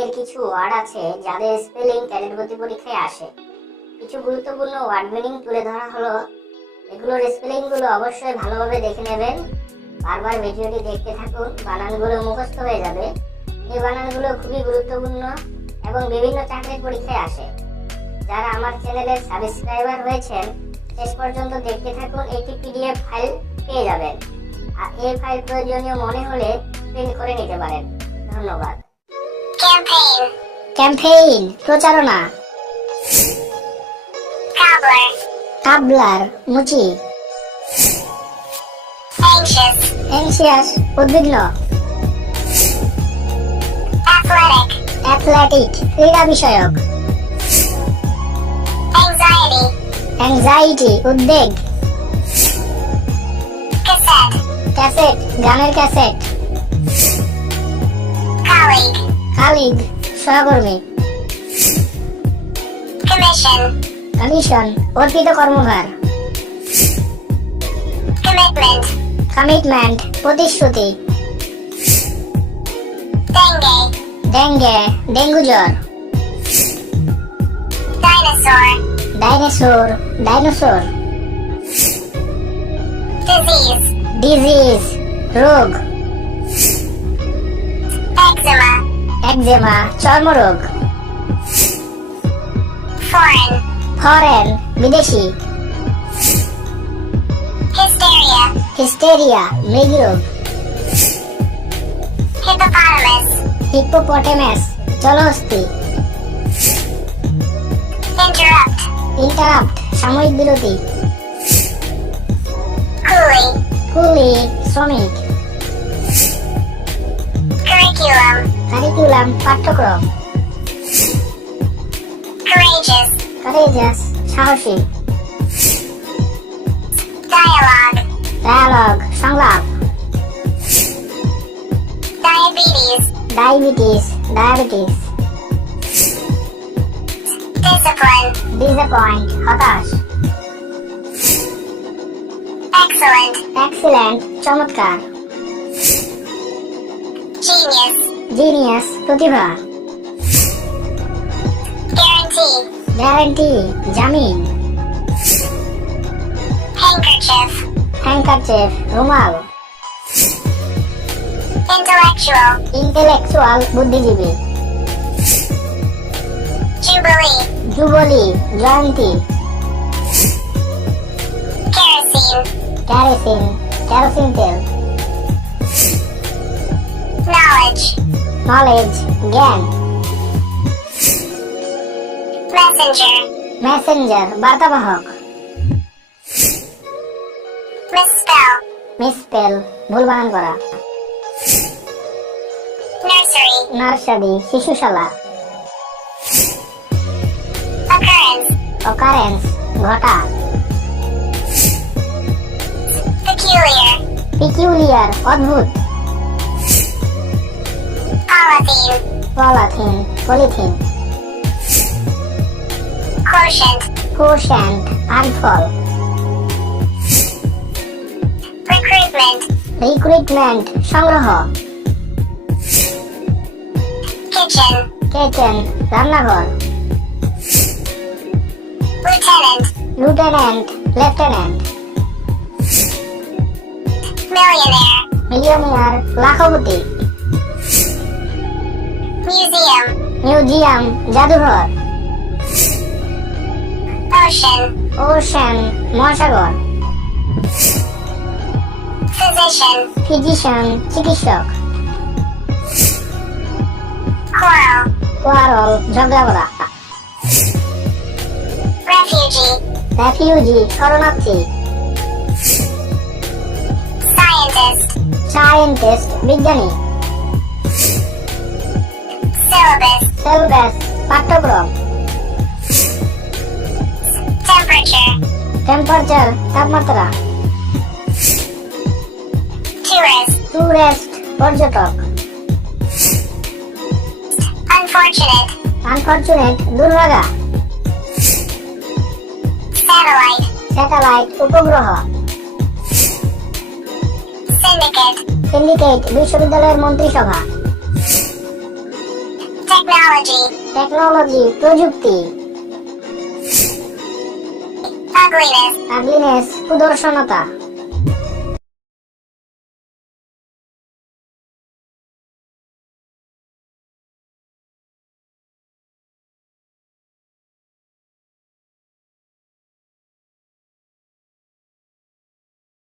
এর কিছু ওয়ার্ড আছে যাদের স্পেলিং ক্যাডেট ভর্তি পরীক্ষায় আসে। কিছু গুরুত্বপূর্ণ ওয়ার্ড মিনিং তুলে ধরা হলো। এগুলোর স্পেলিং গুলো অবশ্যই ভালোভাবে দেখে নেবেন। বারবার ভিডিওটি দেখতে থাকুন, বানানগুলো মুখস্থ হয়ে যাবে। এই বানানগুলো খুবই গুরুত্বপূর্ণ এবং বিভিন্ন চাকরির পরীক্ষায় আসে। যারা আমার চ্যানেলের সাবস্ক্রাইবার হয়েছেন শেষ পর্যন্ত দেখতে থাকুন। একটি পিডিএফ ফাইল পেয়ে যাবেন, আর এই ফাইল প্রয়োজনীয় মনে হলে প্রিন্ট করে নিতে পারেন। ধন্যবাদ। ক্যাম্পেইন প্রচারণা। কাবলার মুচি। অ্যাংশিয়াস উদ্বিগ্ন। অ্যাথলেটিক ক্রীড়া বিষয়ক। অ্যাংজাইটি উদ্বেগ। ক্যাসেট গানের ক্যাসেট। কালিগ সহকর্মী। কমিশন অর্পিত কর্মভার। কমিটমেন্ট প্রতিশ্রুতি। ডেঙ্গে ডেঙ্গু জ্বর। Dinosaur dinosaur. ডিজিজ রোগ। একজেমা চর্মরোগ। ফরেন বিদেশি। হিস্টেরিয়া মৃগরোগ। হিপ্পোপটেমাস জলহস্তী। ইন্টারাপ্ট সাময়িক বিরতি। কুলি শ্রমিক। কারিকুলাম পাঠ্যক্রম। কারেজাস সাহসী। ডায়ালগ সংলাপ। ডায়াবেটিস ডিসঅ্যাপয়েন্ট হতাশ। এক্সিলেন্ট চমৎকার। জিনিয়াস প্রতিভা। গ্যারান্টি জামিন। হ্যাঙ্কারচেফ রুমাল। ইন্টেলেকচুয়াল বুদ্ধিজীবী। জুবলি জয়ন্তী। কেরোসিন তেল। নলেজ জ্ঞান। মেসেঞ্জার বার্তাবাহক। মিসস্পেল ভুল বানান করা। নার্সারি শিশুশালা। অকারেন্স ঘটা। পিকিউলিয়ার অদ্ভুত। পলিথিন। কোশ্যান্ট আনফল। রিক্রুটমেন্ট সংগ্রহ। কিচেন রান্নাঘর। Lieutenant lieutenant. মিলিয়নিয়ার লাখপতি। মিউজিয়াম জাদুঘর। ওশান মহাসাগর। ফিজিশিয়ান চিকিৎসক। কোয়ারল ঝগড়া করা। রেফিউজি শরণার্থী। সায়েন্টিস্ট বিজ্ঞানী। সিলেবাস পাঠ্যক্রম। টেম্পারেচার তাপমাত্রা। টুরিস্ট পর্যটক। আনফরচুনেট দুর্ভাগা। স্যাটেলাইট উপগ্রহ। সিন্ডিকেট বিশ্ববিদ্যালয়ের মন্ত্রিসভা। technology, টেকনোলজি প্রযুক্তি, ugliness, আগলিনেস কুদর্শনতা,